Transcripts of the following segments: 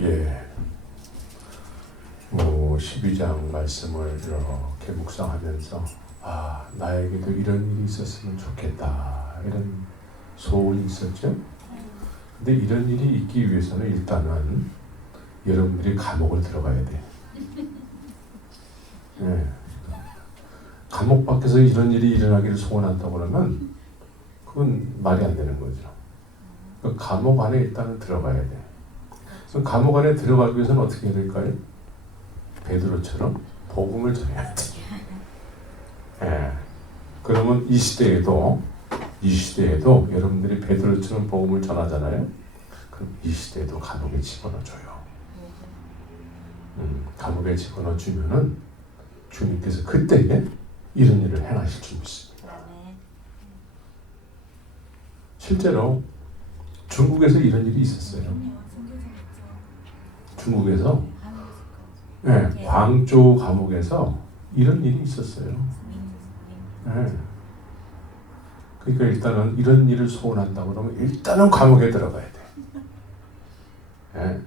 예, 12장 말씀을 이렇게 묵상하면서 나에게도 이런 일이 있었으면 좋겠다 이런 소원이 있었죠. 근데 이런 일이 있기 위해서는 일단은 여러분들이 감옥을 들어가야 돼. 예. 감옥 밖에서 이런 일이 일어나기를 소원한다고 그러면 그건 말이 안 되는 거죠. 그러니까 감옥 안에 일단은 들어가야 돼. 그럼 감옥 안에 들어가기 위해서는 어떻게 해야 될까요? 베드로처럼 복음을 전해야 돼. 예. 그러면 이 시대에도 여러분들이 베드로처럼 복음을 전하잖아요. 그럼 이 시대에도 감옥에 집어넣어줘요. 감옥에 집어넣어주면은 주님께서 그때에 이런 일을 행하실 줄 믿습니다. 실제로 중국에서 이런 일이 있었어요. 중국에서 광주 감옥에서 이런 일이 있었어요. 그러니까 일단은 이런 일을 소원한다 그러면 일단은 감옥에 들어가야 돼.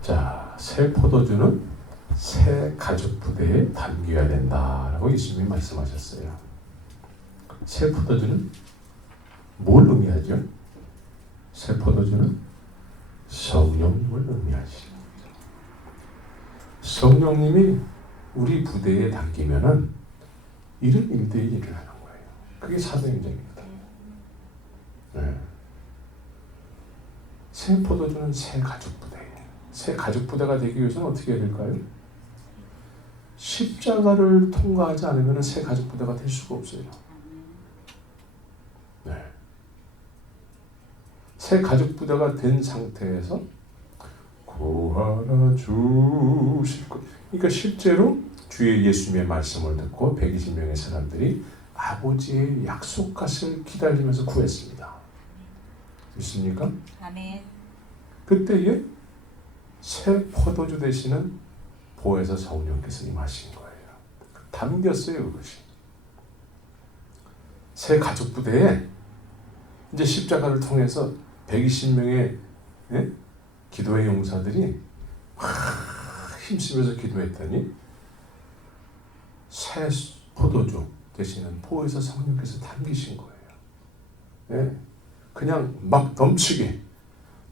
자, 새 포도주는 새 가죽 부대에 담겨야 된다라고 예수님이 말씀하셨어요. 새 포도주는 뭘 의미하죠? 새 포도주는 성령님을 의미하시죠. 성령님이 우리 부대에 담기면은 이런 일들이 일어나는 거예요. 그게 사도행전입니다. 새 포도주는 새 가죽 부대. 새 가죽 부대가 되기 위해서는 어떻게 해야 될까요? 십자가를 통과하지 않으면 새 가죽 부대가 될 수가 없어요. 새 가죽 부대가 된 상태에서 구하라 주실 것. 그러니까 실제로 주의 예수님의 말씀을 듣고 120명의 사람들이 아버지의 약속것을 기다리면서 구했습니다. 믿습니까? 아멘. 그때에 새 포도주 되시는 보혜사 성령께서 임하신 거예요. 담겼어요, 그것이. 새 가죽 부대에 이제 십자가를 통해서 120명의 기도의 용사들이 힘쓰면서 기도했더니 새 포도주 되시는 보혜사 성령께서 담기신 거예요. 그냥 막 넘치게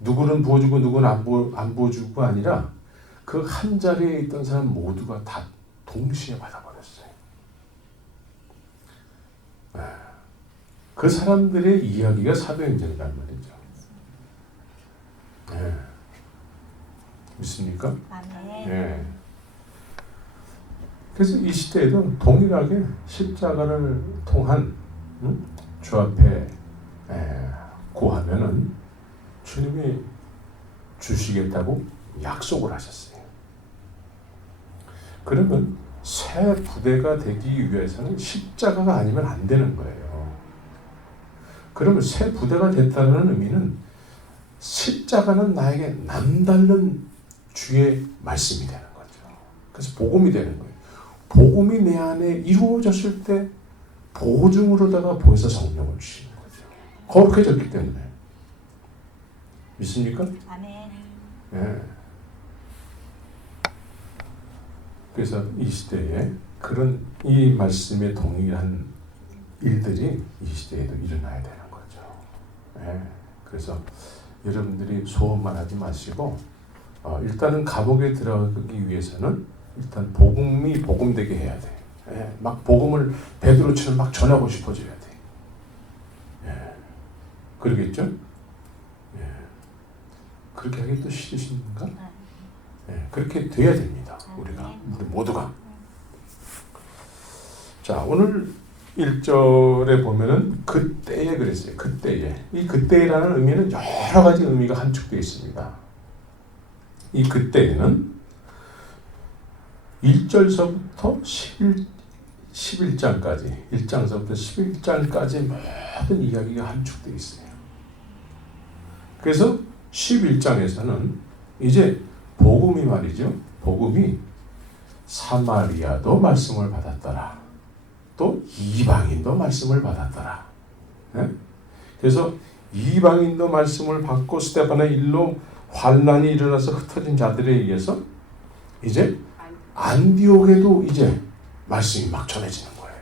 누구는 부어주고 누구는 안 부어주고 아니라 그 한 자리에 있던 사람 모두가 다 동시에 받아버렸어요. 그 사람들의 이야기가 사도행전이란 말이죠. 믿습니까? 아멘. 그래서 이 시대에도 동일하게 십자가를 통한 주 앞에 구하면은 주님이 주시겠다고 약속을 하셨어요. 그러면 새 부대가 되기 위해서는 십자가가 아니면 안 되는 거예요. 그러면 새 부대가 됐다는 의미는 십자가는 나에게 남다른 주의 말씀이 되는 거죠. 그래서 복음이 되는 거예요. 복음이 내 안에 이루어졌을 때 보증으로다가 보혜사 성령을 주시는 거죠. 거룩해졌기 때문에. 믿습니까? 아멘. 그래서 이 시대에 그런 이 말씀에 동일한 일들이 이 시대에도 일어나야 되는 거죠. 그래서 여러분들이 소원만 하지 마시고 일단은 감옥에 들어가기 위해서는 일단 복음이 복음되게 해야 돼. 막 복음을 베드로처럼 막 전하고 싶어져야 돼. 그러겠죠? 그렇게 하기 또 싫으신가? 그렇게 돼야 됩니다. 우리 모두가. 자, 오늘 1절에 보면은 그때에 그랬어요. 그때에. 이 그때라는 의미는 여러 가지 의미가 함축되어 있습니다. 이 그때에는 1절서부터 11장까지 1장서부터 11장까지 모든 이야기가 함축되어 있어요. 그래서 11장에서는 이제 복음이 말이죠. 복음이 사마리아도 말씀을 받았더라. 또 이방인도 말씀을 받았더라. 그래서 이방인도 말씀을 받고 스데반의 일로 환란이 일어나서 흩어진 자들에 의해서 이제 안디옥에도 이제 말씀이 막 전해지는 거예요.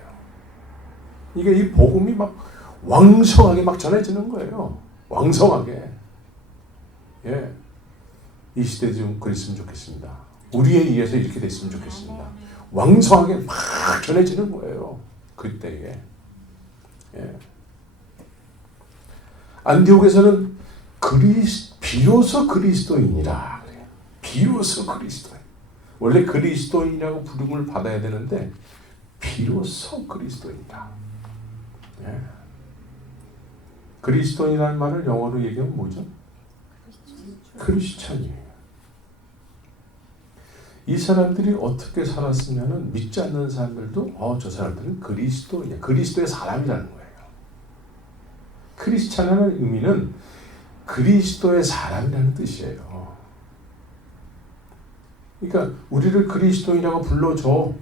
이게 이 복음이 막 왕성하게 막 전해지는 거예요. 왕성하게. 예. 이 시대 좀 그랬으면 좋겠습니다. 우리에 의해서 이렇게 됐으면 좋겠습니다. 왕성하게 막 전해지는 거예요. 그때에. 예. 안디옥에서는 비로소 그리스도인이라 그래요. 비로소 그리스도인. 원래 그리스도인이라고 부름을 받아야 되는데 비로소 그리스도인이다. 예. 그리스도인이라는 말을 영어로 얘기하면 뭐죠? 크리스천이에요. 이 사람들이 어떻게 살았으면은 믿지 않는 사람들도 저 사람들은 그리스도인이야. 그리스도의 사람이라는 거예요. 크리스찬이라는 의미는 그리스도의 사람이라는 뜻이에요. 그러니까 우리를 그리스도인이라고 불러줘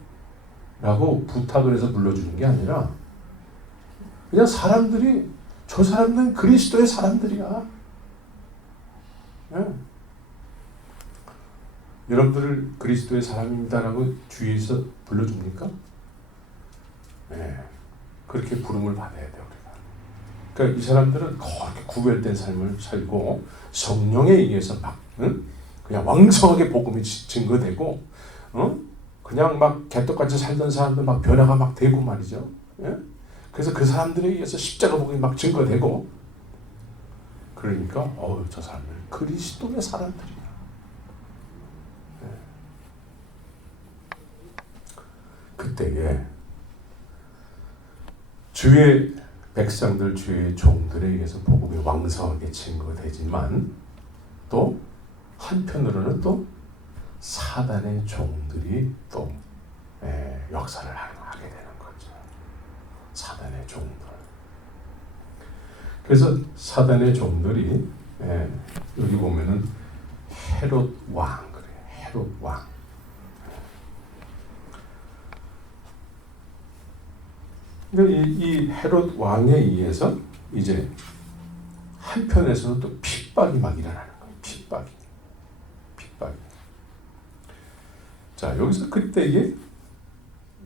라고 부탁을 해서 불러주는 게 아니라 그냥 사람들이 저 사람들은 그리스도의 사람들이야. 예. 여러분들을 그리스도의 사람입니다라고 주위에서 불러줍니까? 네. 그렇게 부름을 받아야 돼요, 우리가. 그러니까 이 사람들은 그렇게 구별된 삶을 살고 성령에 의해서 막 그냥 왕성하게 복음이 증거되고 그냥 막 개떡같이 살던 사람들 막 변화가 막 되고 말이죠. 예? 그래서 그 사람들에 의해서 십자가 복음이 막 증거되고 그러니까 저 사람들 그리스도의 사람들이야. 그때에 주의 백성들, 주의 종들에 의해서 복음이 왕성하게 증거되지만 또 한편으로는 또 사단의 종들이 또 역사를 하게 되는 거죠. 사단의 종들. 그래서 사단의 종들이 여기 보면은 헤롯 왕 그래요. 헤롯 왕. 이 헤롯 왕에 의해서 이제 한편에서는 또 핍박이 막 일어나는 거예요. 핍박이. 자, 여기서 그때에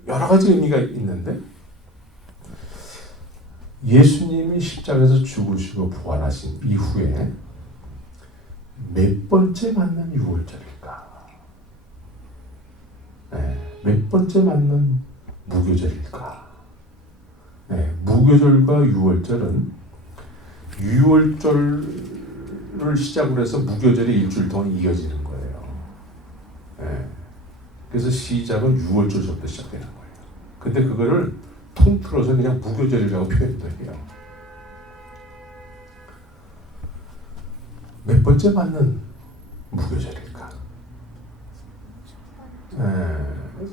여러 가지 의미가 있는데 예수님이 십자가에서 죽으시고 부활하신 이후에 몇 번째 맞는 유월절일까? 몇 번째 맞는 무교절일까? 무교절과 유월절은 유월절을 시작으로 해서 무교절이 일주일 동안 이어지는 거예요. 그래서 시작은 유월절부터 시작되는 거예요. 근데 그거를 통틀어서 그냥 무교절이라고 표현도 해요. 몇 번째 맞는 무교절일까?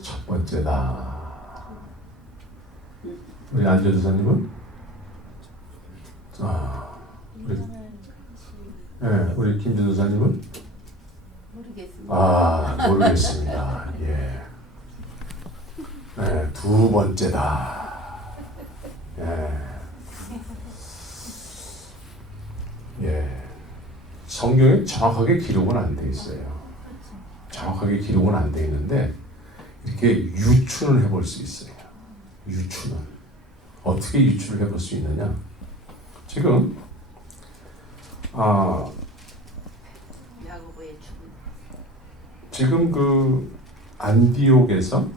첫 번째다. 우리 안전사님은? 우리 김전사님은? 모르겠습니다. 모르겠습니다. 예. 두 번째다. 성경에 정확하게 기록은 안 돼 있어요. 정확하게 기록은 안 돼 있는데 이렇게 유추는 해볼 수 있어요. 유추는. 어떻게 유추를 해볼 수 있느냐? 지금 지금 그 안디옥에서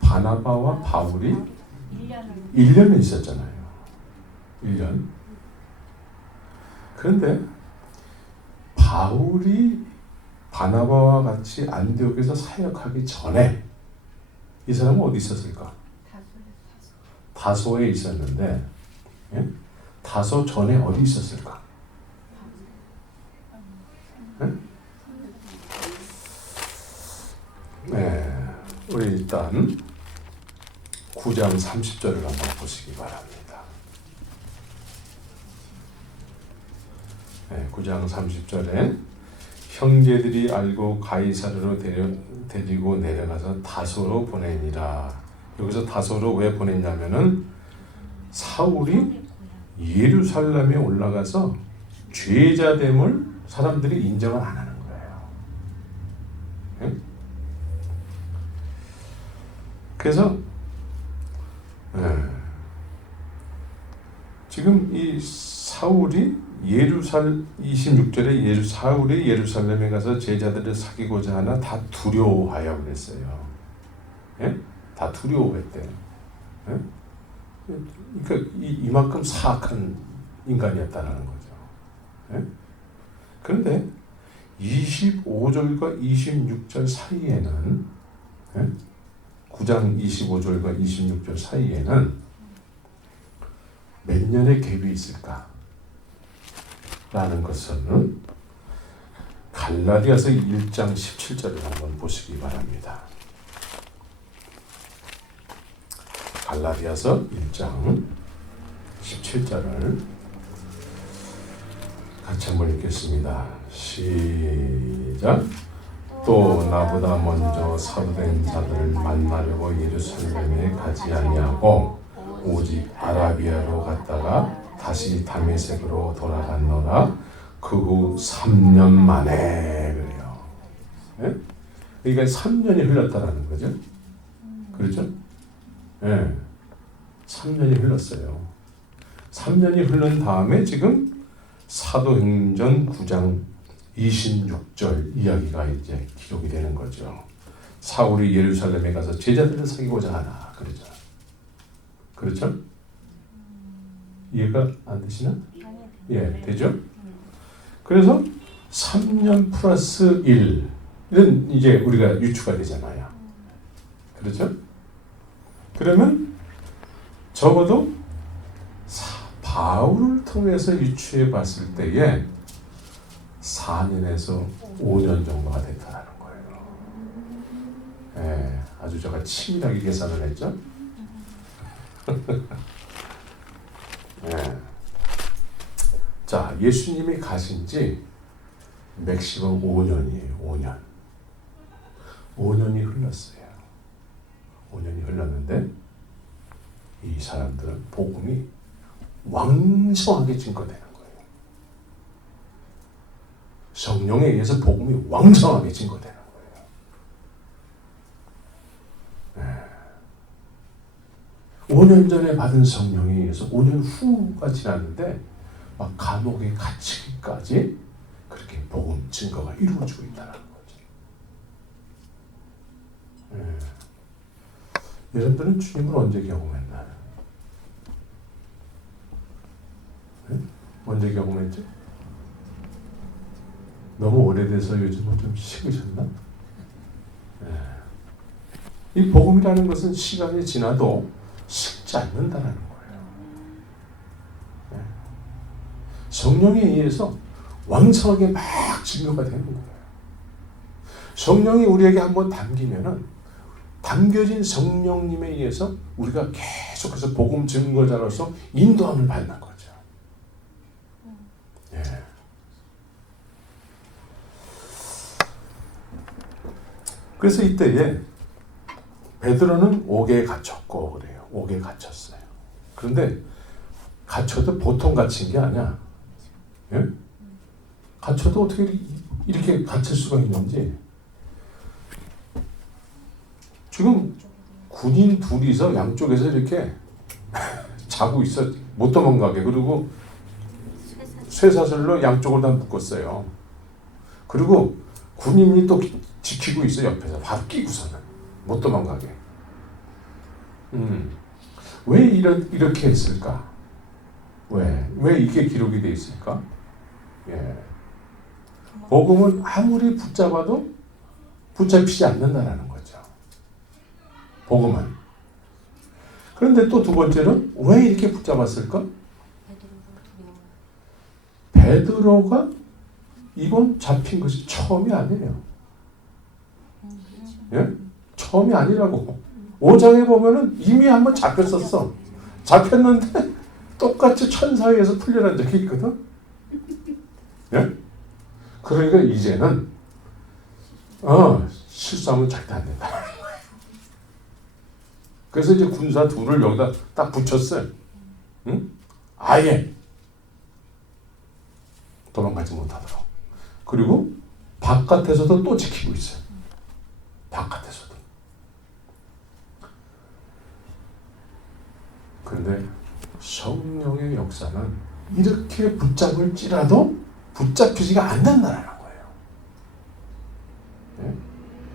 바나바와 바울이 1년을 있었잖아요. 1년. 그런데 바울이 바나바와 같이 안디옥에서 사역하기 전에 이 사람은 어디 있었을까? 다소에 있었는데 다소 전에 어디 있었을까? 우리 일단 9장 30절을 한번 보시기 바랍니다. 9장 30절에 형제들이 알고 가이사르로 데리고 내려가서 다소로 보내니라. 여기서 다소로 왜 보냈냐면은 사울이 예루살렘에 올라가서 죄자됨을 사람들이 인정을 안 하는 거예요. 네? 그래서 지금 이 사울이 26절에 사울이 예루살렘에 가서 제자들을 사귀고자 하나 다 두려워하여 그랬어요. 예? 다 두려워했대요. 예? 그러니까 이만큼 사악한 인간이었다는 거죠. 예? 그런데 25절과 26절 사이에는 9장 25절과 26절 사이에는 몇 년의 갭이 있을까? 라는 것은 갈라디아서 1장 17절을 한번 보시기 바랍니다. 갈라디아서 1장 17절을 같이 한번 읽겠습니다. 시작. 또 나보다 먼저 사도된 자들을 만나려고 예루살렘에 가지 아니하고 오직 아라비아로 갔다가 다시 다메섹으로 돌아갔노라. 그 후 3년 만에 그래요. 네? 그러니까 3년이 흘렀다라는 거죠. 그렇죠? 네. 3년이 흘렀어요. 3년이 흐른 다음에 지금 사도행전 9장 26절 이야기가 이제 기록이 되는 거죠. 사울이 예루살렘에 가서 제자들을 사귀고자 하나 그러죠. 그렇죠? 이해가 안 되시나? 예, 되죠? 그래서 3년 플러스 1은 이제 우리가 유추가 되잖아요. 그렇죠? 그러면 적어도 바울을 통해서 유추해 봤을 때에 4년에서 5년 정도가 됐다는 거예요. 예, 아주 제가 치밀하게 계산을 했죠. 예. 자, 예수님이 가신 지 맥시멈 5년이에요. 5년. 5년이 흘렀어요. 5년이 흘렀는데 이 사람들은 복음이 왕성하게 증거되는 거예요. 성령에 의해서 복음이 왕성하게 증거되는 거예요. 5년 전에 받은 성령에 의해서 5년 후가 지났는데 막 감옥에 갇히기까지 그렇게 복음 증거가 이루어지고 있다는 거죠. 여러분들은 주님을 언제 경험했나요? 언제 경험했죠? 너무 오래돼서 요즘은 좀 식으셨나? 이 복음이라는 것은 시간이 지나도 식지 않는다는 거예요. 성령에 의해서 왕성하게 막 증거가 되는 거예요. 성령이 우리에게 한번 담기면은 담겨진 성령님에 의해서 우리가 계속해서 복음 증거자로서 인도함을 받는 거죠. 예. 그래서 이때에 베드로는 옥에 갇혔고 그래요. 옥에 갇혔어요. 그런데 갇혀도 보통 갇힌 게 아니야. 예? 갇혀도 어떻게 이렇게 갇힐 수가 있는지. 지금 군인 둘이서 양쪽에서 이렇게 자고 있어. 못 도망가게. 그리고 쇠사슬로 양쪽을 다 묶었어요. 그리고 군인이 또 지키고 있어. 옆에서 바로 끼고서는 못 도망가게. 왜 이렇게 했을까? 왜 이게 기록이 돼 있을까? 예. 복음은 아무리 붙잡아도 붙잡히지 않는다라는 거죠. 복음은. 그런데 또 두 번째는 왜 이렇게 붙잡았을까? 베드로가 이번 잡힌 것이 처음이 아니에요. 예? 처음이 아니라고. 5장에 보면은 이미 한번 잡혔었어. 잡혔는데 똑같이 천사에 의해서 풀려난 적이 있거든. 예? 그러니까 이제는 실수하면 절대 안 된다. 그래서 이제 군사 둘을 여기다 딱 붙였어요. 응? 아예 도망가지 못하도록. 그리고 바깥에서도 또 지키고 있어요. 바깥에서도. 그런데 성령의 역사는 이렇게 붙잡을지라도 붙잡히지가 않는다는 거예요. 네?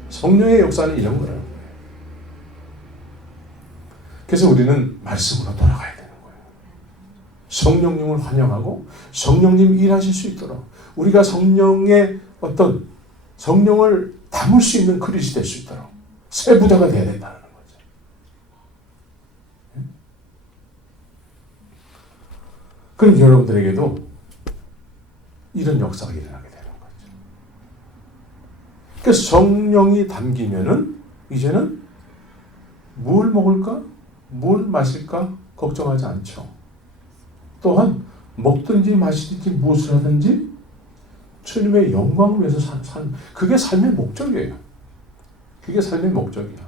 성령의 역사는 이런 거예요. 그래서 우리는 말씀으로 돌아가야 되는 거예요. 성령님을 환영하고 성령님 일하실 수 있도록 우리가 성령의 어떤 성령을 담을 수 있는 그릇이 될 수 있도록 새 부자가 되어야 된다는 거죠. 그럼 여러분들에게도 이런 역사가 일어나게 되는 거죠. 그래서 성령이 담기면은 이제는 뭘 먹을까? 뭘 마실까? 걱정하지 않죠. 또한 먹든지 마시든지 무엇을 하든지 주님의 영광을 위해서 그게 삶의 목적이에요. 그게 삶의 목적이야.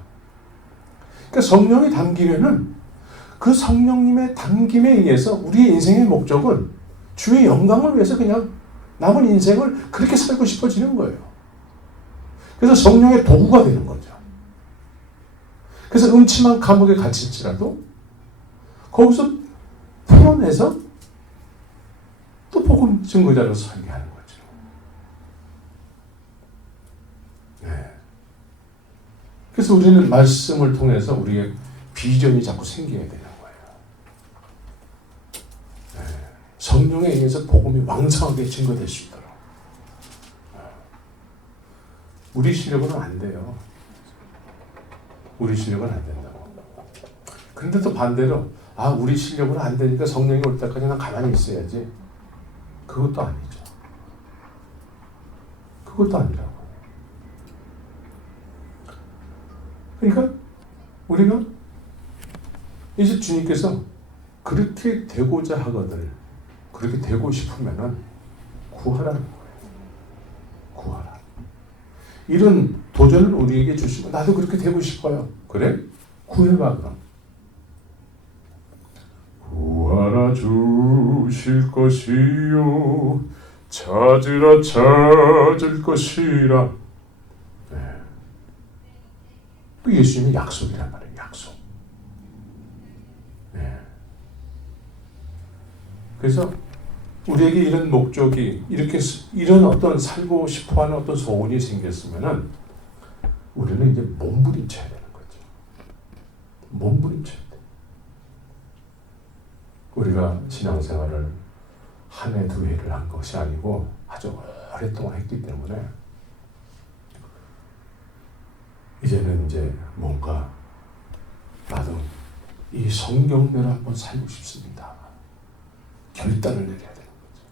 그러니까 성령이 담기면은 그 성령님의 담김에 의해서 우리의 인생의 목적은 주의 영광을 위해서 그냥 남은 인생을 그렇게 살고 싶어지는 거예요. 그래서 성령의 도구가 되는 거죠. 그래서 음침한 감옥에 갇힐지라도 거기서 풀어내서 또 복음 증거자로서 살게 하는 거죠. 네. 그래서 우리는 말씀을 통해서 우리의 비전이 자꾸 생기게 되는 거예요. 네. 성령에 의해서 복음이 왕성하게 증거될 수 있도록. 우리 실력으로는 안 돼요. 우리 실력은 안 된다고. 근데 또 반대로 우리 실력으로는 안 되니까 성령이 올 때까지 난 가만히 있어야지. 그것도 아니죠. 그것도 아니라고. 그러니까 우리가 이제 주님께서 그렇게 되고자 하거든, 그렇게 되고 싶으면은 구하라는 거예요. 구하라. 이런 도전을 우리에게 주시고 나도 그렇게 되고 싶어요. 그래? 구해봐 그럼. 구하라 주실 것이요 찾으라 찾을 것이라. 네. 그 예수님의 약속이란 말이에요. 약속. 네. 그래서 우리에게 이런 목적이 이렇게 이런 어떤 살고 싶어하는 어떤 소원이 생겼으면은 우리는 이제 몸부림쳐야 되는 거죠. 몸부림쳐야 돼. 우리가 신앙생활을 한 해, 두 해를 한 것이 아니고 아주 오랫동안 했기 때문에 이제는 이제 뭔가 나도 이 성경대로 한번 살고 싶습니다. 결단을 내려야 되는 거죠.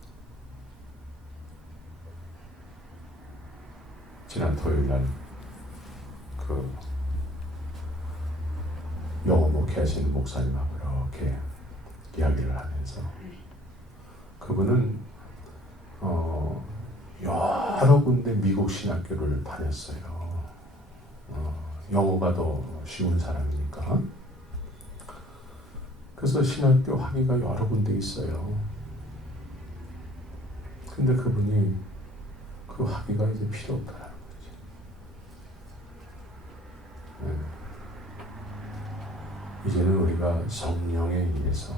지난 토요일 날 그 영어 목회하시는 목사님하고 이렇게 이야기를 하면서 그분은 여러 군데 미국 신학교를 다녔어요. 영어가 더 쉬운 사람이니까. 그래서 신학교 학위가 여러 군데 있어요. 근데 그분이 그 학위가 이제 필요 없다라는 거죠. 네. 이제는 우리가 성령에 의해서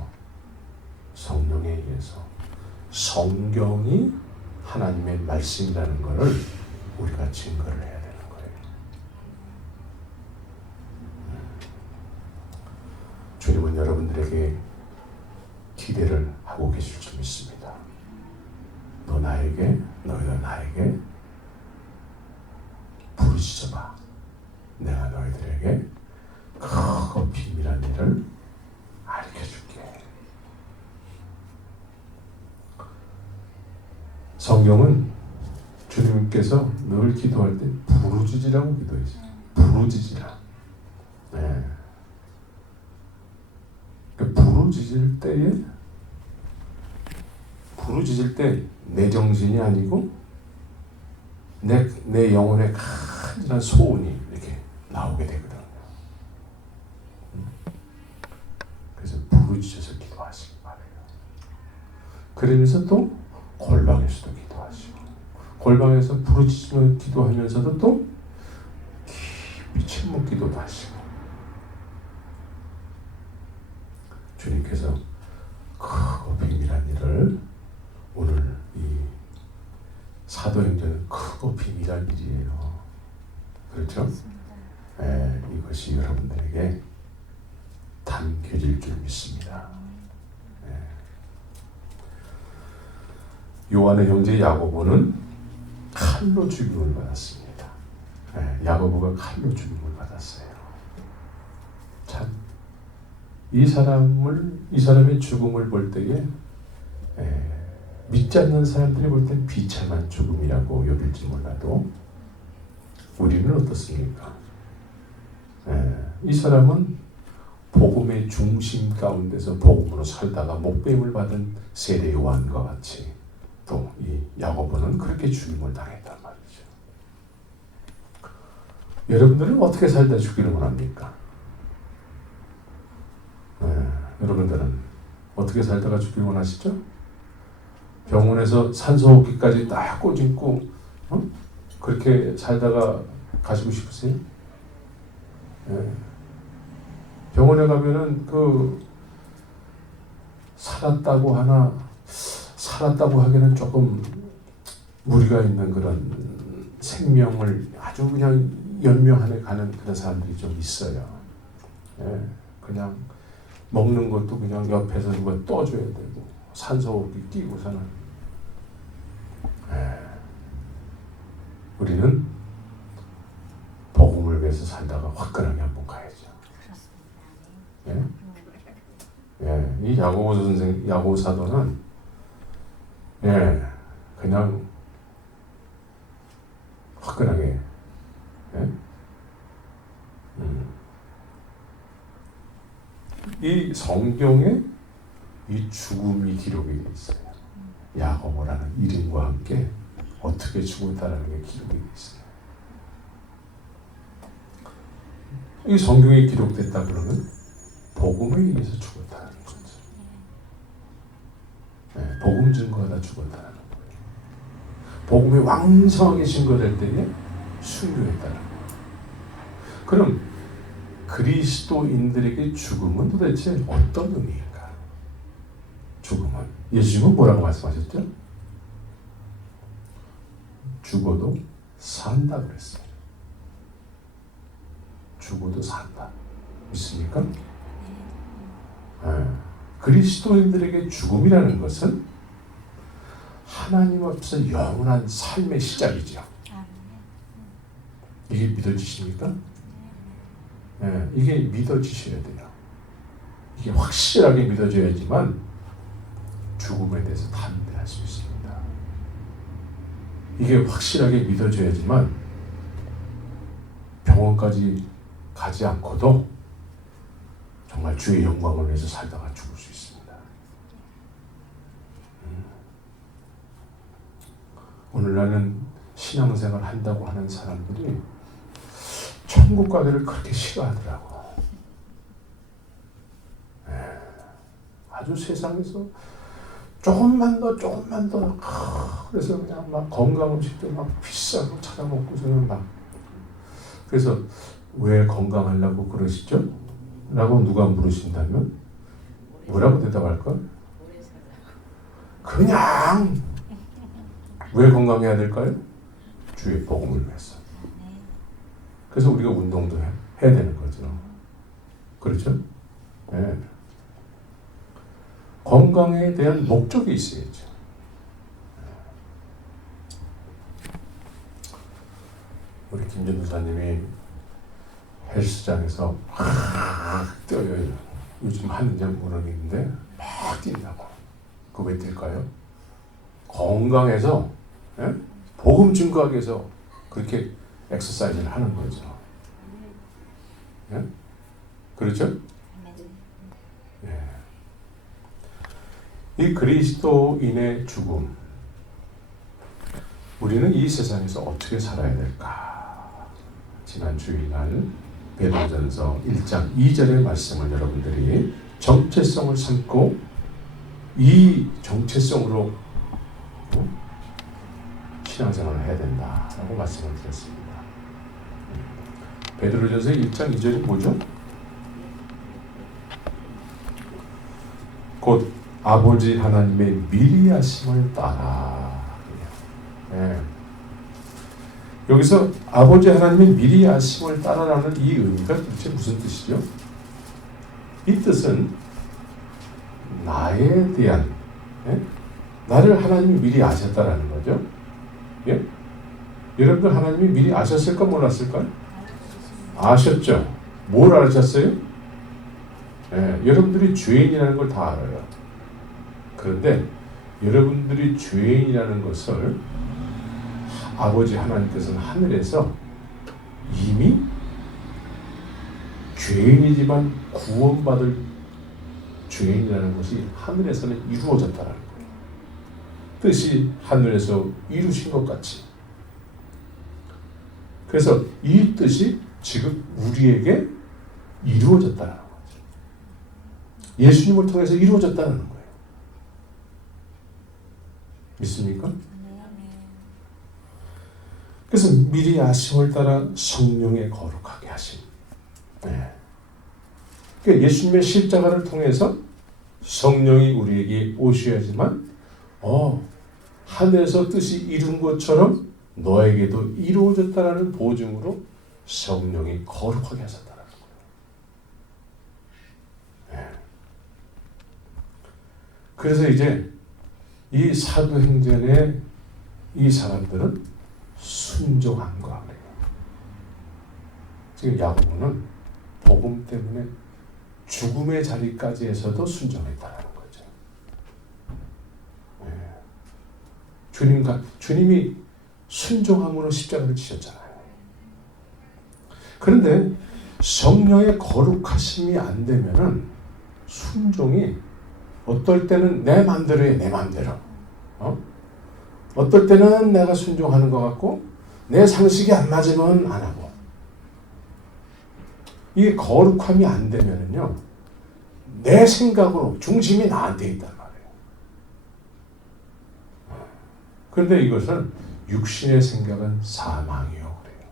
성경이 하나님의 말씀이라는 것을 우리가 증거를 해야 되는 거예요. 주님은 여러분들에게 기대를 하고 계실 줄 믿습니다. 너희가 나에게 부르짖어봐. 내가 너희들에게 크고 비밀한 일을 알려줄게. 성경은 주님께서 늘 기도할 때 부르짖으라고 기도했어요. 부르짖으라. 네. 그러니까 부르짖을 때 내 정신이 아니고 내 영혼의 간절한 소원이 이렇게 나오게 되거든요. 그래서 부르짖어서 기도하시기 바라요. 그러면서 또 골방에서도 기도하시고, 골방에서 부르짖으며 기도하면서도 또 깊이 침묵 기도도 하시고, 주님께서 크고 비밀한 일을, 오늘 이 사도행전은 크고 비밀한 일이에요. 그렇죠? 네, 이것이 여러분들에게 담겨질 줄 믿습니다. 네. 요한의 형제 야고보는 칼로 죽임을 받았습니다. 네, 야고보가 칼로 죽임을 받았어요. 참, 이 사람의 죽음을 볼 때에 믿지 않는 사람들이 볼 땐 비참한 죽음이라고 여길지 몰라도 우리는 어떻습니까? 이 사람은 복음의 중심 가운데서 복음으로 살다가 목배임을 받은 세례 요한과 같이 또 이 야고보는 그렇게 죽임을 당했단 말이죠. 여러분들은 어떻게 살다 죽기를 원합니까? 여러분들은 어떻게 살다가 죽기를 원하시죠? 병원에서 산소호흡기까지 딱 꽂고 그렇게 살다가 가시고 싶으세요? 병원에 가면은 살았다고 하기에는 조금 무리가 있는 그런 생명을 아주 그냥 연명하게 가는 그런 사람들이 좀 있어요. 그냥 먹는 것도 그냥 옆에서 누가 떠줘야 되고 산소호흡기 끼고서는. 우리는 복음을 위해서 살다가 화끈하게 한번 가야죠. 이 야고보 선생, 야고보 사도는 그냥 화끈하게 이 성경에 이 죽음이 기록이 되어 있어요. 야고보라는 이름과 함께 어떻게 죽었다라는 게 기록이 되어 있어요. 이 성경에 기록됐다 그러면 복음에 의해서 죽었다는 거죠. 복음 증거하다 죽었다는 거예요. 복음이 왕성하게 증거될 때에 순교했다는 거예요. 그럼 그리스도인들에게 죽음은 도대체 어떤 의미일까? 죽음은, 예수님은 뭐라고 말씀하셨죠? 죽어도 산다 그랬어요. 죽어도 산다. 믿습니까? 그리스도인들에게 죽음이라는 것은 하나님 앞에서 영원한 삶의 시작이죠. 이게 믿어지십니까? 이게 믿어지셔야 돼요. 이게 확실하게 믿어져야지만 죽음에 대해서 담대할 수 있습니다. 이게 확실하게 믿어져야지만 병원까지 가지 않고도 정말 주의 영광을 위해서 살다가 죽을 수 있습니다. 오늘날은 신앙생활 한다고 하는 사람들이 천국 가기를 그렇게 싫어하더라고. 아주 세상에서 조금만 더 그래서 그냥 막 건강 음식도 막 비싼 거 찾아 먹고서는 막. 그래서 왜 건강하려고 그러시죠? 라고 누가 물으신다면 뭐라고 대답할까? 그냥. 왜 건강해야 될까요? 주의 복음을 위해서. 그래서 우리가 운동도 해야 되는 거죠. 그렇죠? 건강에 대한 목적이 있어야죠. 우리 김 전도사님이 헬스장에서 막 뛰어요. 요즘 하는지 모르겠는데 막 뛴다고. 그거 왜 뛸까요? 건강해서, 복음 증거하기 위해서 그렇게 엑서사이즈를 하는 거죠. 그렇죠? 이 그리스도인의 죽음, 우리는 이 세상에서 어떻게 살아야 될까? 지난 주일날 베드로전서 1장 2절의 말씀을 여러분들이 정체성을 삼고 이 정체성으로 신앙생활을 해야 된다라고 말씀을 드렸습니다. 베드로전서 1장 2절이 뭐죠? 곧 아버지 하나님의 미리 하심을 따라. 네. 여기서 아버지 하나님의 미리 하심을 따라라는 이 의미가 도대체 무슨 뜻이죠? 이 뜻은 나에 대한, 나를 하나님이 미리 아셨다라는 거죠. 예? 여러분들 하나님이 미리 아셨을까 몰랐을까요? 아셨죠. 뭘 아셨어요? 여러분들이 죄인이라는 걸 다 알아요. 그런데 여러분들이 죄인이라는 것을 아버지 하나님께서는 하늘에서 이미 죄인이지만 구원받을 죄인이라는 것이 하늘에서는 이루어졌다는 거예요. 뜻이 하늘에서 이루신 것 같이. 그래서 이 뜻이 지금 우리에게 이루어졌다는 거죠. 예수님을 통해서 이루어졌다는 거예요. 믿습니까? 그래서 미리 아심을 따라 성령의 거룩하게 하심. 네. 그러니까 예수님의 십자가를 통해서 성령이 우리에게 오셔야지만 하늘에서 뜻이 이룬 것처럼 너에게도 이루어졌다라는 보증으로 성령이 거룩하게 하셨다는 거예요. 네. 그래서 이제 이 사도행전의 이 사람들은 순종한 거야. 지금 야고보는 복음 때문에 죽음의 자리까지에서도 순종했다는 거죠. 네. 주님이 순종함으로 십자가를 지셨잖아요. 그런데 성령의 거룩하심이 안 되면은 순종이 어떨 때는 내 맘대로 해, 내 맘대로. 어떨 때는 내가 순종하는 것 같고 내 상식이 안 맞으면 안 하고. 이게 거룩함이 안 되면은요, 내 생각으로 중심이 나한테 있단 말이에요. 그런데 이것은 육신의 생각은 사망이요 그래요.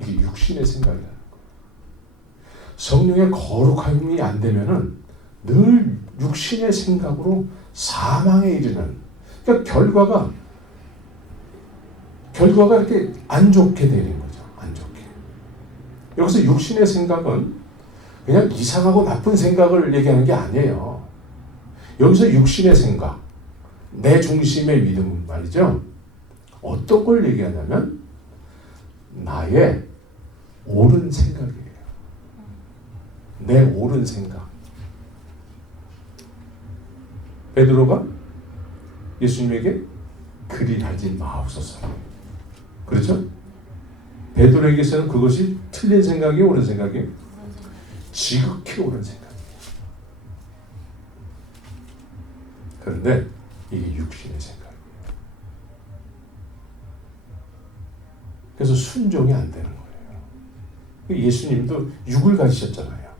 이게 육신의 생각이라는 거예요. 성령의 거룩함이 안 되면은 늘 육신의 생각으로 사망에 이르는, 그러니까 결과가 이렇게 안 좋게 되는 거죠. 안 좋게. 여기서 육신의 생각은 그냥 이상하고 나쁜 생각을 얘기하는 게 아니에요. 여기서 육신의 생각, 내 중심의 믿음 말이죠. 어떤 걸 얘기하냐면 나의 옳은 생각이에요. 내 옳은 생각. 베드로가 예수님에게 그리하지 마옵소서. 그렇죠? 베드로에게서는 그것이 틀린 생각이 옳은 생각이에요. 지극히 옳은 생각이에요. 그런데 이게 육신의 생각이에요. 그래서 순종이 안 되는 거예요. 예수님도 육을 가지셨잖아요.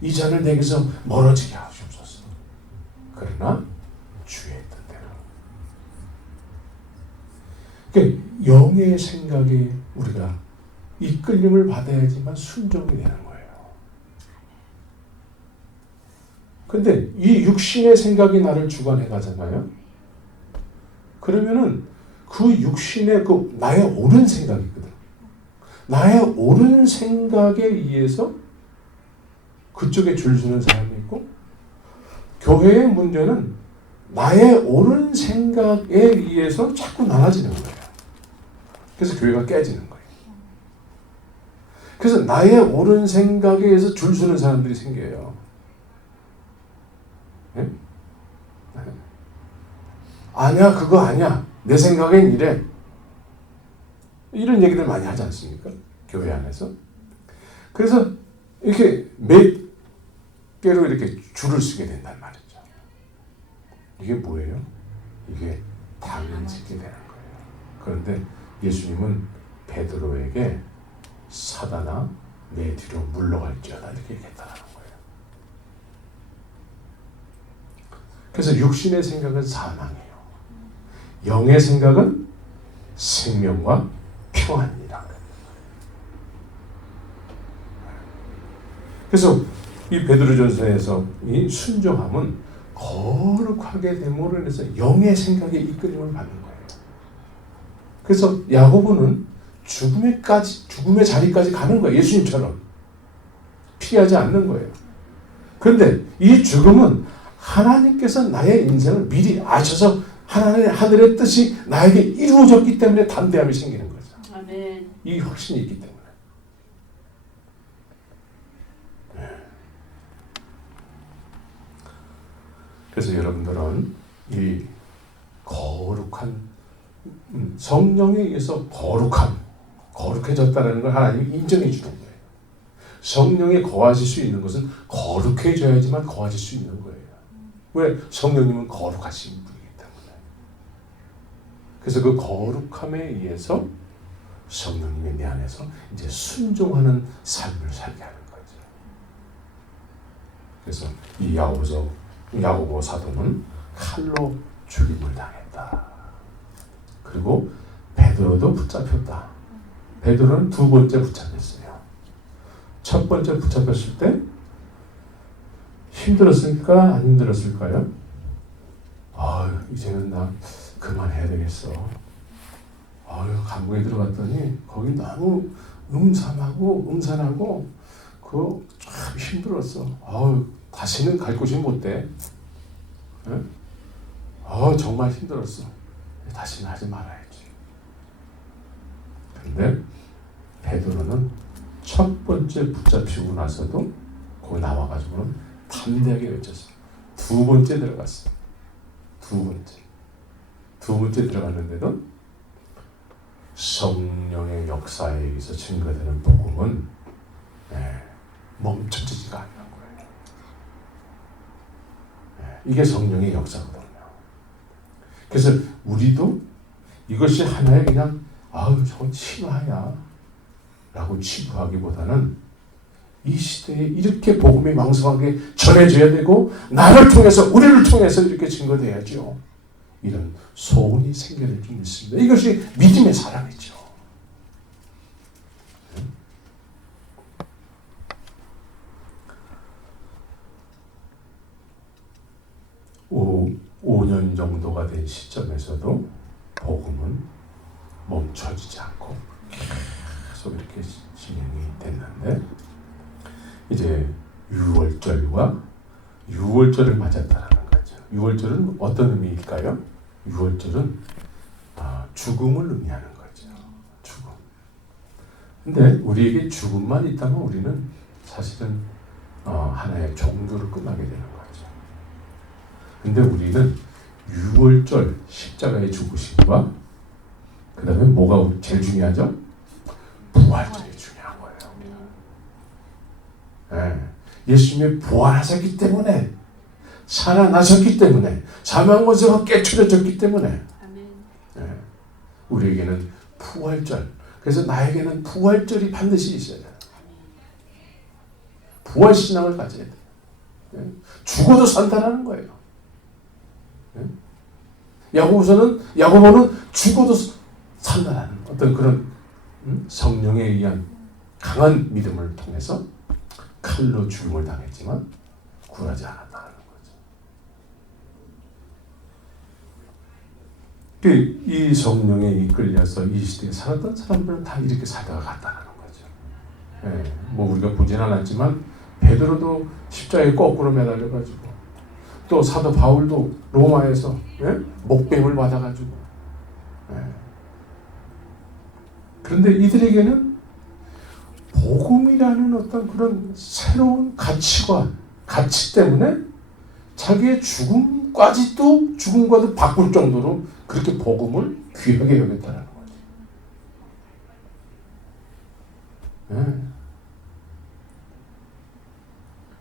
이 잔을 내게서 멀어지게 하시옵소서. 그러나 주의 뜻대로. 그러니까 영의 생각에 우리가 이끌림을 받아야지만 순종이 되는 거예요. 근데 이 육신의 생각이 나를 주관해 가잖아요. 그러면은 그 육신의 그 나의 옳은 생각이거든. 나의 옳은 생각에 의해서 그쪽에 줄 서는 사람이 있고, 교회의 문제는 나의 옳은 생각에 의해서 자꾸 나눠지는 거예요. 그래서 교회가 깨지는 거예요. 그래서 나의 옳은 생각에 의해서 줄 서는 사람들이 생겨요. 네? 아니야, 그거 아니야. 내 생각엔 이래. 이런 얘기들 많이 하지 않습니까? 교회 안에서. 그래서 이렇게 몇 개로 이렇게 줄을 서게 된단 말이죠. 이게 뭐예요? 이게 당연지게 되는 거예요. 그런데 예수님은 베드로에게 사단아 내 뒤로 물러갈지어다 이렇게 얘기했다는 거예요. 그래서 육신의 생각은 사망이에요. 영의 생각은 생명과 평안이라. 그래서 이 베드로전서에서 이 순종함은 거룩하게 됨으로 인해서 영의 생각에 이끌림을 받는 거예요. 그래서 야고보는 죽음의 자리까지 가는 거예요. 예수님처럼 피하지 않는 거예요. 그런데 이 죽음은 하나님께서 나의 인생을 미리 아셔서 하늘의 뜻이 나에게 이루어졌기 때문에 담대함이 생기는 거죠. 아멘. 이 확신이 있기 때문에. 그래서 여러분들은 이 거룩한 성령에 의해서 거룩해졌다는 걸 하나님이 인정해 주는 거예요. 성령에 거하실 수 있는 것은 거룩해져야지만 거하실 수 있는 거예요. 왜? 성령님은 거룩하신 분이기 때문에. 그래서 그 거룩함에 의해서 성령님이 내 안에서 이제 순종하는 삶을 살게 하는 거죠. 그래서 이 야고보 사도는 칼로 죽임을 당했다. 그리고 베드로도 붙잡혔다. 베드로는 두 번째 붙잡혔어요. 첫 번째 붙잡혔을 때 힘들었을까? 안 힘들었을까요? 이제는 나 그만해야 되겠어. 감옥에 들어갔더니 거기 너무 음산하고 그거 참 힘들었어. 다시는 갈 곳이 못 돼. 정말 힘들었어. 다시는 하지 말아야지. 근데 베드로는 첫 번째 붙잡히고 나서도 거기 나와가지고는 담대하게 외쳤어. 두 번째 들어갔어. 두 번째 들어갔는데도 성령의 역사에 의해서 증거되는 복음은 멈춰지지가 않는 거예요. 이게 성령의 역사거든요. 그래서 우리도 이것이 하나의 그냥 저건 신화야 라고 치부하기보다는 이 시대에 이렇게 복음이 왕성하게 전해져야 되고 나를 통해서 우리를 통해서 이렇게 증거돼야죠. 이런 소원이 생겨날 줄 믿습니다. 이것이 믿음의 사랑이죠. 5년 정도가 된 시점에서도 복음은 멈춰지지 않고 계속 이렇게 진행이 됐는데 이제 6월절과 6월절을 맞았다는 거죠. 6월절은 어떤 의미일까요? 6월절은 죽음을 의미하는 거죠. 죽음. 근데 우리에게 죽음만 있다면 우리는 사실은 하나의 종교를 끝나게 되는 거죠. 근데 우리는 6월절 십자가의 죽으심과 그 다음에 뭐가 제일 중요하죠? 부활절이 중요한 거예요. 우리는. 예수님이 부활하셨기 때문에 살아나셨기 때문에 사망권세가 깨트려졌기 때문에 우리에게는 부활절. 그래서 나에게는 부활절이 반드시 있어야 돼요. 부활신앙을 가져야 돼요. 죽어도 산다라는 거예요. 야고보는 죽어도 산다라는 어떤 그런 성령에 의한 강한 믿음을 통해서 칼로 죽음을 당했지만 굴하지 않았다는 거죠. 이 성령에 이끌려서 이 시대에 살았던 사람들은 다 이렇게 살다가 갔다는 거죠. 뭐 우리가 보진 않았지만 베드로도 십자가에 거꾸로 매달려가지고 또 사도 바울도 로마에서 목뱀을 받아가지고 그런데 이들에게는 복음이라는 어떤 그런 새로운 가치 때문에 자기의 죽음과도 바꿀 정도로 그렇게 복음을 귀하게 여겼다는 거죠.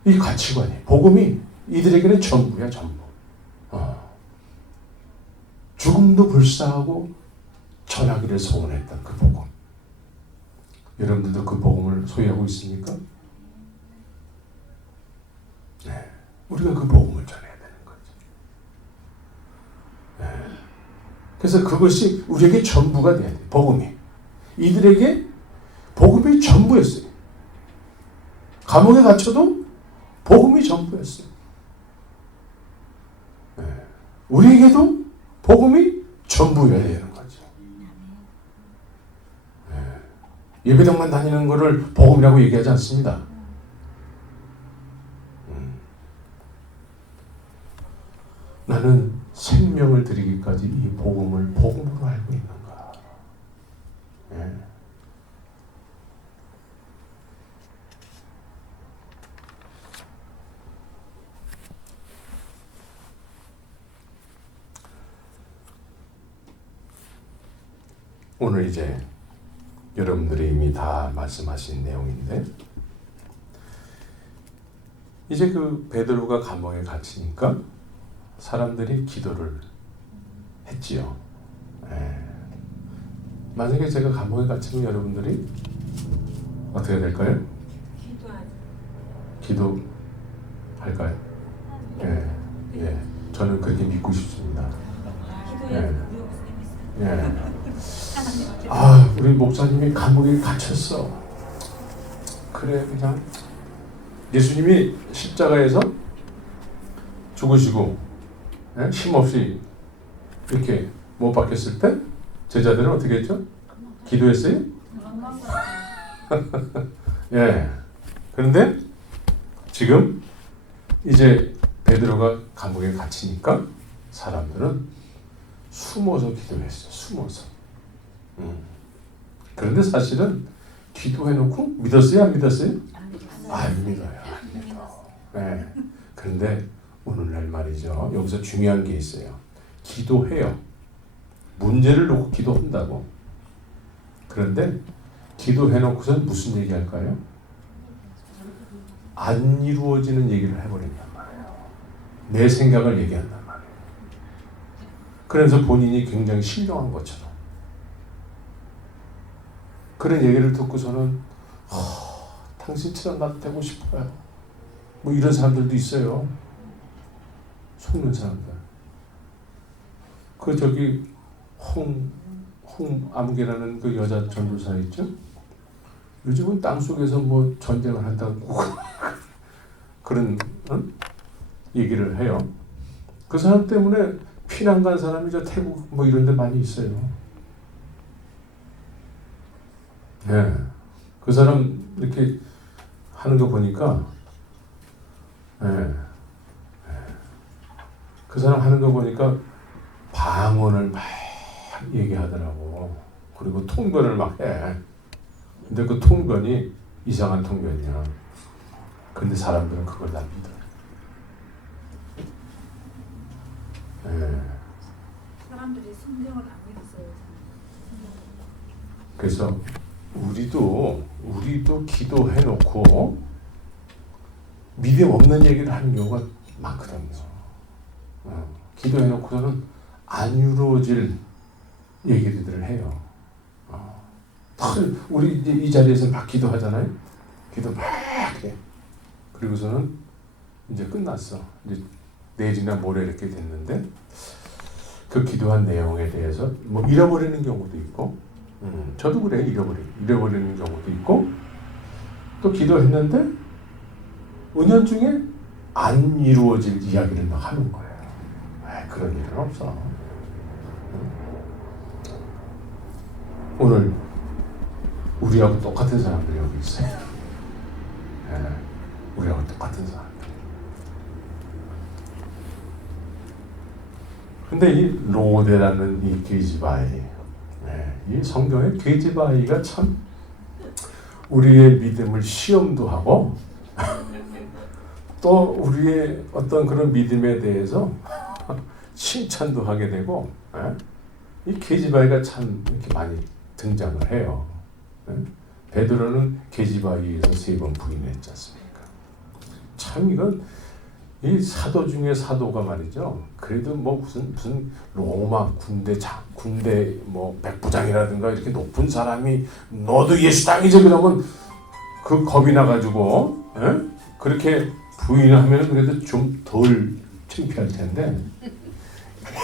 이 가치관이 복음이 이들에게는 전부야, 전부. 죽음도 불사하고 전하기를 소원했던 그 복음. 여러분들도 그 복음을 소유하고 있습니까? 네, 우리가 그 복음을 전해야 되는 거죠. 그래서 그것이 우리에게 전부가 돼야 돼. 복음이. 이들에게 복음이 전부였어요. 감옥에 갇혀도 복음이 전부였어요. 네. 우리에게도 복음이 전부여야 되는 거죠. 네. 예배당만 다니는 것을 복음이라고 얘기하지 않습니다. 나는 생명을 드리기까지 이 복음을 복음으로 알고 있는가. 네. 오늘 이제 여러분들이 이미 다 말씀하신 내용인데, 이제 그 베드로가 감옥에 갇히니까 사람들이 기도를 했지요. 만약에 제가 감옥에 갇히면 여러분들이 어떻게 될까요? 기도할까요? 예. 저는 그렇게 믿고 싶습니다. 우리 목사님이 감옥에 갇혔어. 그래, 그냥 예수님이 십자가에서 죽으시고 힘없이 이렇게 못 박혔을 때 제자들은 어떻게 했죠? 기도했어요? 예. 그런데 지금 이제 베드로가 감옥에 갇히니까 사람들은 숨어서 기도했어요. 숨어서. 그런데 사실은 기도해놓고 믿었어요? 안 믿었어요? 안 믿어요. 안 믿어. 네. 그런데 오늘날 말이죠. 여기서 중요한 게 있어요. 기도해요. 문제를 놓고 기도한다고. 그런데 기도해놓고선 무슨 얘기할까요? 안 이루어지는 얘기를 해버린단 말이에요. 내 생각을 얘기한단 말이에요. 그래서 본인이 굉장히 신령한 것처럼 그런 얘기를 듣고서는 당신처럼 나도 되고 싶어요. 뭐 이런 사람들도 있어요. 속는 사람들. 그 저기 홍아무개라는 그 여자 전도사 있죠? 요즘은 땅속에서 뭐 전쟁을 한다고 그런 얘기를 해요. 그 사람 때문에 피난 간 사람이 저 태국 뭐 이런 데 많이 있어요. 네. 그 사람 이렇게 하는 거 보니까 그 사람 하는 거 보니까 방언을 막 얘기하더라고. 그리고 통변을 막 해. 근데 그 통변이 이상한 통변이야. 근데 사람들은 그걸 다 믿어요. 사람들이 성경을 안 믿었어요. 그래서 우리도 기도해놓고 믿음 없는 얘기를 하는 경우가 많거든요. 기도해놓고서는 안 이루어질 얘기들을 해요. 우리 이 자리에서 막 기도하잖아요. 기도 막 해. 그리고서는 이제 끝났어. 이제 내일이나 모레 이렇게 됐는데 그 기도한 내용에 대해서 뭐 잃어버리는 경우도 있고, 저도 그래 잃어버리는 경우도 있고, 또 기도했는데 은연중에 안 이루어질 이야기를 막 하는 거예요. 그런 일은 없어. 오늘 우리하고 똑같은 사람들이 여기 있어요. 우리하고 똑같은 사람들. 근데 이 로데라는 이 계집아이, 이 성경의 계집아이가 참 우리의 믿음을 시험도 하고 또 우리의 어떤 그런 믿음에 대해서 칭찬도 하게 되고, 이 계집아이가 참 이렇게 많이 등장을 해요. 베드로는 계집아이에서 3번 부인했지 않습니까? 참 이건 이 사도 중에 사도가 말이죠. 그래도 뭐 무슨 로마 군대 뭐 백부장이라든가 이렇게 높은 사람이 너도 예수 땅이지 그러면 그 겁이 나가지고 그렇게 부인하면 그래도 좀 덜 창피할 텐데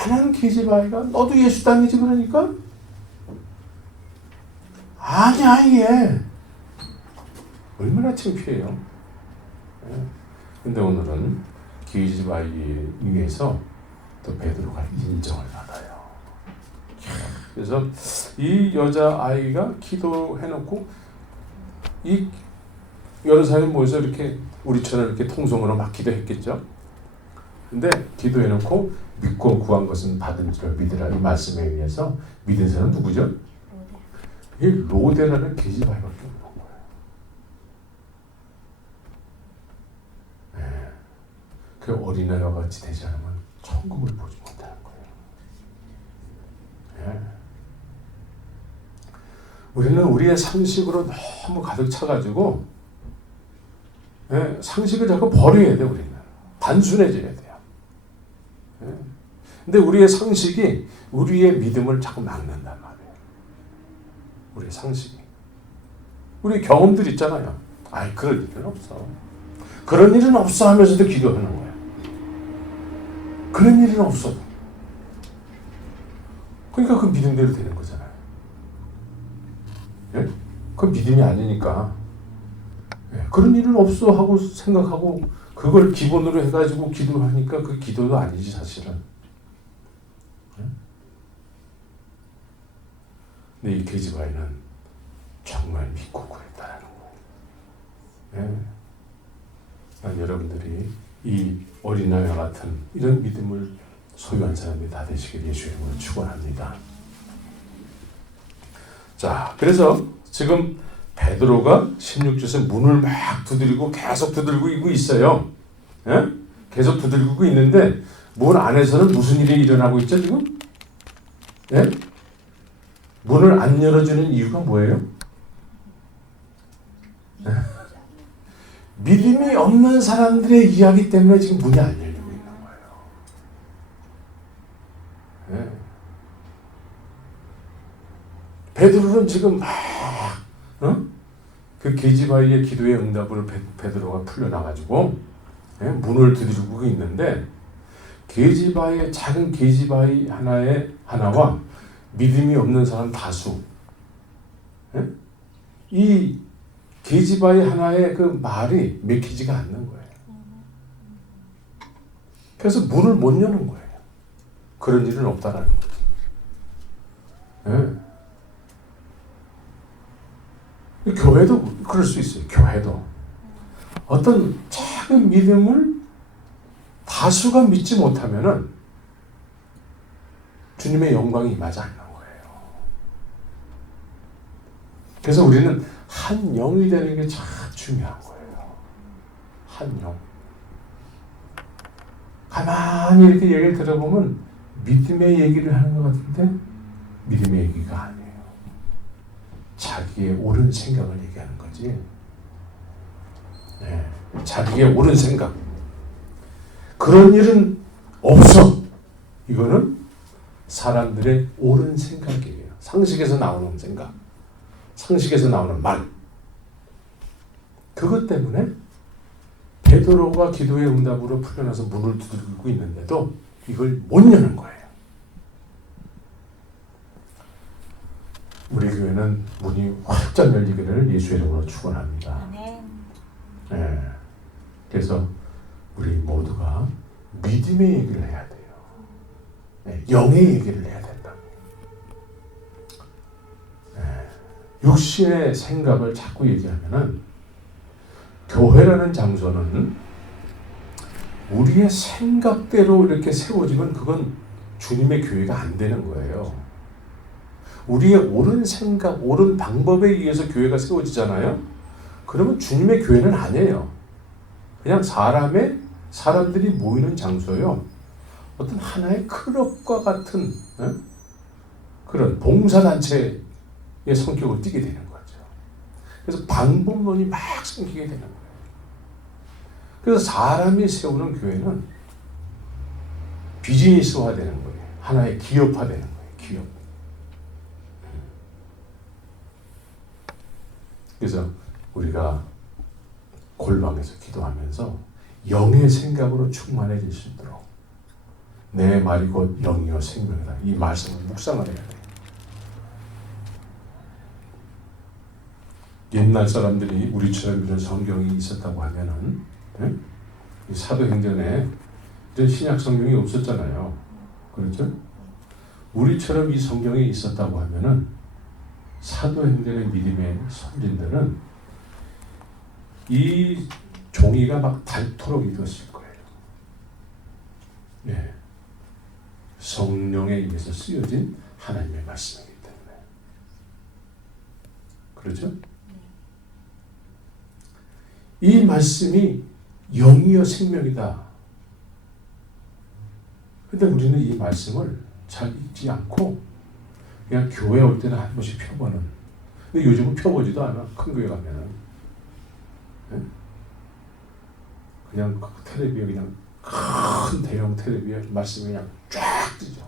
요만한 계집아이가 너도 예수 다니지 그러니까? 아니야 이게 얼마나 창피해요. 근데 오늘은 계집아이 위해서 또 베드로가 인정을 받아요. 그래서 이 여자아이가 기도해놓고 이 여러 사람이 모여서 이렇게 우리처럼 이렇게 통성으로 막 기도했겠죠. 근데 기도해놓고 믿고 구한 것은 받은 줄 믿으라 이 말씀에 의해서 믿은 사람은 누구죠? 이 로데라는 계집아이밖에 없는 거예요. 네. 그 어린아이와 같이 되지 않으면 천국을 보지 못하는 거예요. 네. 우리는 우리의 상식으로 너무 가득 차가지고 네, 상식을 자꾸 버려야 돼. 우리는 단순해져야 돼요. 네. 근데 우리의 상식이 우리의 믿음을 자꾸 막는단 말이에요. 우리의 상식이. 우리 경험들 있잖아요. 아이 그럴 일은 없어. 그런 일은 없어 하면서도 기도하는 거예요. 그런 일은 없어도. 그러니까 그 믿음대로 되는 거잖아요. 예? 그건 믿음이 아니니까. 예, 그런 일은 없어 하고 생각하고 그걸 기본으로 해가지고 기도하니까 그 기도도 아니지 사실은. 예? 근데 이 계집아이는 정말 믿고 구했다는 거예요. 예? 난 여러분들이 이 어린아이와 같은 이런 믿음을 소유한 사람이 다 되시길 예수의 이름으로 축원합니다. 자, 그래서 지금 베드로가 16절에서 문을 막 두드리고 계속 두들기고 있어요. 예? 계속 두들기고 있는데 문 안에서는 무슨 일이 일어나고 있죠 지금? 예? 문을 안 열어주는 이유가 뭐예요? 예? 믿음이 없는 사람들의 이야기 때문에 지금 문이 안 열리고 있는 거예요. 예? 베드로는 지금 막 그 계집아이의 기도의 응답으로 베드로가 풀려나가지고 문을 두드리고 있는데 계집아이 작은 계집아이 하나와 믿음이 없는 사람 다수 이 계집아이 하나의 그 말이 맥히지가 않는 거예요. 그래서 문을 못 여는 거예요. 그런 일은 없다라는 거죠. 교회도 그럴 수 있어요. 교회도 어떤 작은 믿음을 다수가 믿지 못하면은 주님의 영광이 임하지 않는 거예요. 그래서 우리는 한 영이 되는 게 참 중요한 거예요. 한 영. 가만히 이렇게 얘기를 들어보면 믿음의 얘기를 하는 것 같은데 믿음의 얘기가 아니에요. 자기의 옳은 생각을 얘기하는 거지. 네. 자기의 옳은 생각. 그런 일은 없어. 이거는 사람들의 옳은 생각이에요. 상식에서 나오는 생각. 상식에서 나오는 말. 그것 때문에 베드로가 기도의 응답으로 풀려나서 문을 두드리고 있는데도 이걸 못 여는 거예요. 우리 교회는 문이 활짝 열리기를 예수의 이름으로 축원합니다. 네. 그래서 우리 모두가 믿음의 얘기를 해야 돼요. 네. 영의 얘기를 해야 된다. 네. 육신의 생각을 자꾸 얘기하면은 교회라는 장소는 우리의 생각대로 이렇게 세워지면 그건 주님의 교회가 안 되는 거예요. 우리의 옳은 생각, 옳은 방법에 의해서 교회가 세워지잖아요. 그러면 주님의 교회는 아니에요. 그냥 사람들이 모이는 장소요. 어떤 하나의 클럽과 같은 그런 봉사단체의 성격을 띠게 되는 거죠. 그래서 방법론이 막 생기게 되는 거예요. 그래서 사람이 세우는 교회는 비즈니스화되는 거예요. 하나의 기업화되는 거예요. 기업. 그래서 우리가 골방에서 기도하면서 영의 생각으로 충만해질 수 있도록 내 말이 곧 영이요 생명이다. 이 말씀을 묵상을 해야 돼. 옛날 사람들이 우리처럼 이런 성경이 있었다고 하면은, 네? 이 사도행전에 이런 신약 성경이 없었잖아요. 그렇죠? 우리처럼 이 성경이 있었다고 하면은 사도행전의 믿음의 선진들은 이 종이가 막 닳도록 익었을 거예요. 네. 성령에 의해서 쓰여진 하나님의 말씀이기 때문에. 그렇죠? 이 말씀이 영이여 생명이다. 근데 우리는 이 말씀을 잘 읽지 않고 그냥 교회 올 때는 한 번씩 펴보는. 근데 요즘은 펴보지도 않아. 큰 교회 가면은. 네? 그냥 텔레비에 그냥 큰 대형 텔레비에 말씀이 그냥 쫙 뜨죠.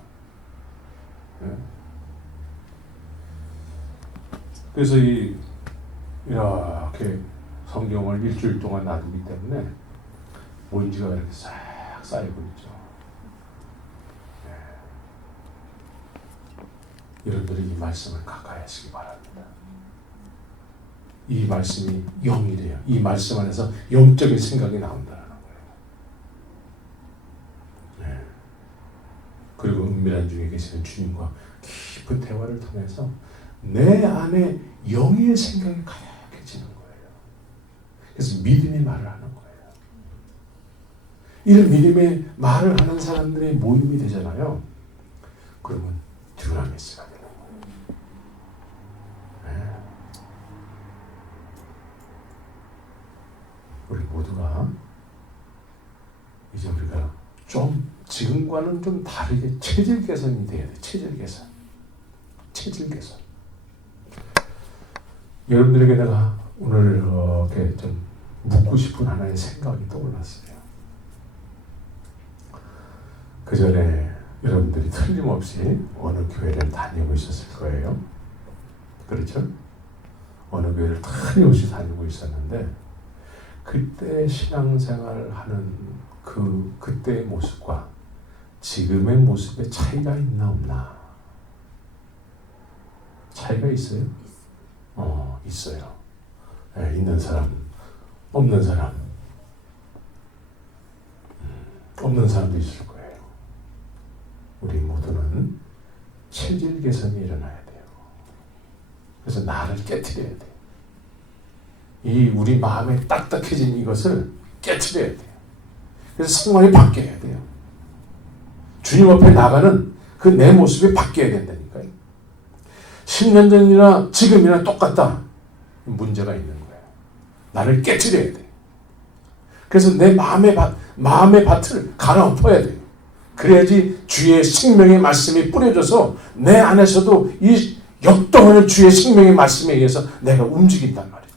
네? 그래서 이렇게 성경을 일주일 동안 놔두기 때문에 먼지가 이렇게 싹 쌓이고 있죠. 네. 여러분들이 이 말씀을 가까이 하시기 바랍니다. 이 말씀이 영이래요. 이 말씀 안에서 영적인 생각이 나온다는 거예요. 네. 그리고 은밀한 중에 계시는 주님과 깊은 대화를 통해서 내 안에 영의 생각이 가득해지는 거예요. 그래서 믿음의 말을 하는 거예요. 이런 믿음의 말을 하는 사람들의 모임이 되잖아요. 그러면 듀나미스가 되는 거예요. 네. 우리 모두가 이제 우리가 좀 지금과는 좀 다르게 체질 개선이 돼야 돼. 체질 개선. 여러분들에게 내가 오늘 이렇게 좀 묻고 싶은 하나의 생각이 떠올랐어요. 그 전에 여러분들이 틀림없이 어느 교회를 다니고 있었을 거예요. 그렇죠? 어느 교회를 틀림없이 다니고 있었는데 그때 신앙생활을 하는 그때의 모습과 지금의 모습에 차이가 있나 없나? 차이가 있어요? 있어요. 네, 있는 사람, 없는 사람. 없는 사람도 있을 거예요. 우리 모두는 체질 개선이 일어나야 돼요. 그래서 나를 깨트려야 돼요. 이 우리 마음에 딱딱해진 이것을 깨트려야 돼요. 그래서 생활이 바뀌어야 돼요. 주님 앞에 나가는 그 내 모습이 바뀌어야 된다니까요. 10년 전이나 지금이나 똑같다. 문제가 있는 거예요. 나를 깨트려야 돼요. 그래서 내 마음의 밭을 갈아엎어야 돼요. 그래야지 주의 생명의 말씀이 뿌려져서 내 안에서도 이 역동하는 주의 생명의 말씀에 의해서 내가 움직인단 말이죠.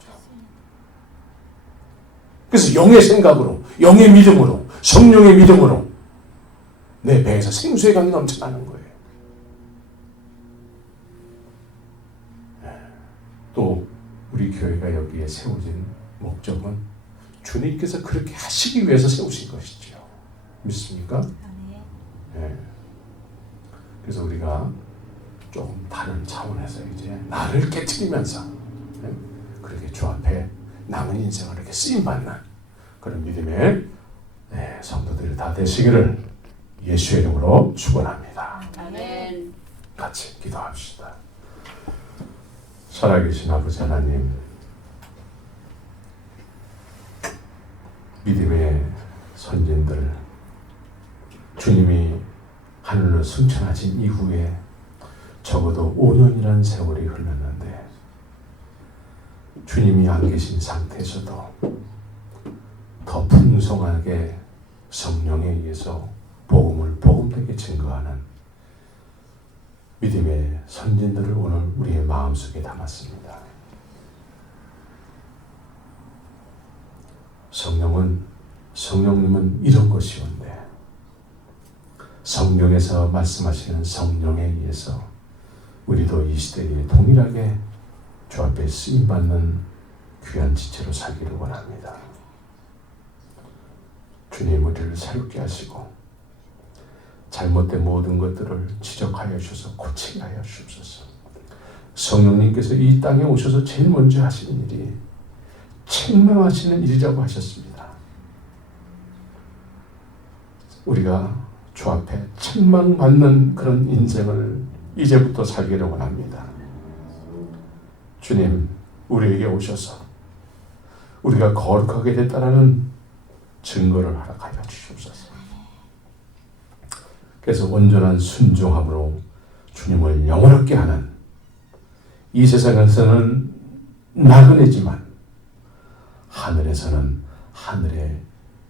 그래서 영의 생각으로, 영의 믿음으로, 성령의 믿음으로 내 배에서 생수의 강이 넘쳐나는 거예요. 또 우리 교회가 여기에 세워진 목적은 주님께서 그렇게 하시기 위해서 세우신 것이죠. 믿습니까? 네. 그래서 우리가 조금 다른 차원에서 이제 나를 깨트리면서 그렇게 주 앞에 남은 인생을 이렇게 쓰임받는 그런 믿음의 성도들이 다 되시기를 예수의 이름으로 축원합니다. 아멘. 같이 기도합시다. 살아계신 아버지 하나님, 믿음의 선진들, 주님이 하늘로 승천하신 이후에 적어도 5년이라는 세월이 흘렀는데 주님이 안 계신 상태에서도 더 풍성하게 성령에 의해서 복음을 복음되게 증거하는 믿음의 선진들을 오늘 우리의 마음속에 담았습니다. 성령님은 이런 것이온데 성령에서 말씀하시는 성령에 의해서 우리도 이 시대에 동일하게 주 앞에 쓰임받는 귀한 지체로 살기를 원합니다. 주님 우리를 새롭게 하시고 잘못된 모든 것들을 지적하여 주셔서 고치게 하여 주옵소서. 성령님께서 이 땅에 오셔서 제일 먼저 하시는 일이 책망하시는 일이라고 하셨습니다. 우리가 주 앞에 책망받는 그런 인생을 이제부터 살기를 원합니다. 주님, 우리에게 오셔서 우리가 거룩하게 됐다라는 증거를 허락하여 주시옵소서. 그래서 온전한 순종함으로 주님을 영원하게 하는, 이 세상에서는 나그네지만 하늘에서는 하늘의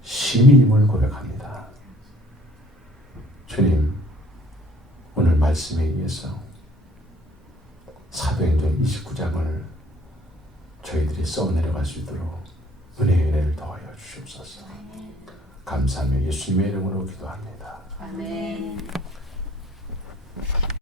시민임을 고백합니다. 주님, 오늘 말씀에 의해서 사도행전 29장을 저희들이 써내려갈 수 있도록 은혜의 은혜를 더하여 주시옵소서. 감사하며 예수님의 이름으로 기도합니다. 아멘.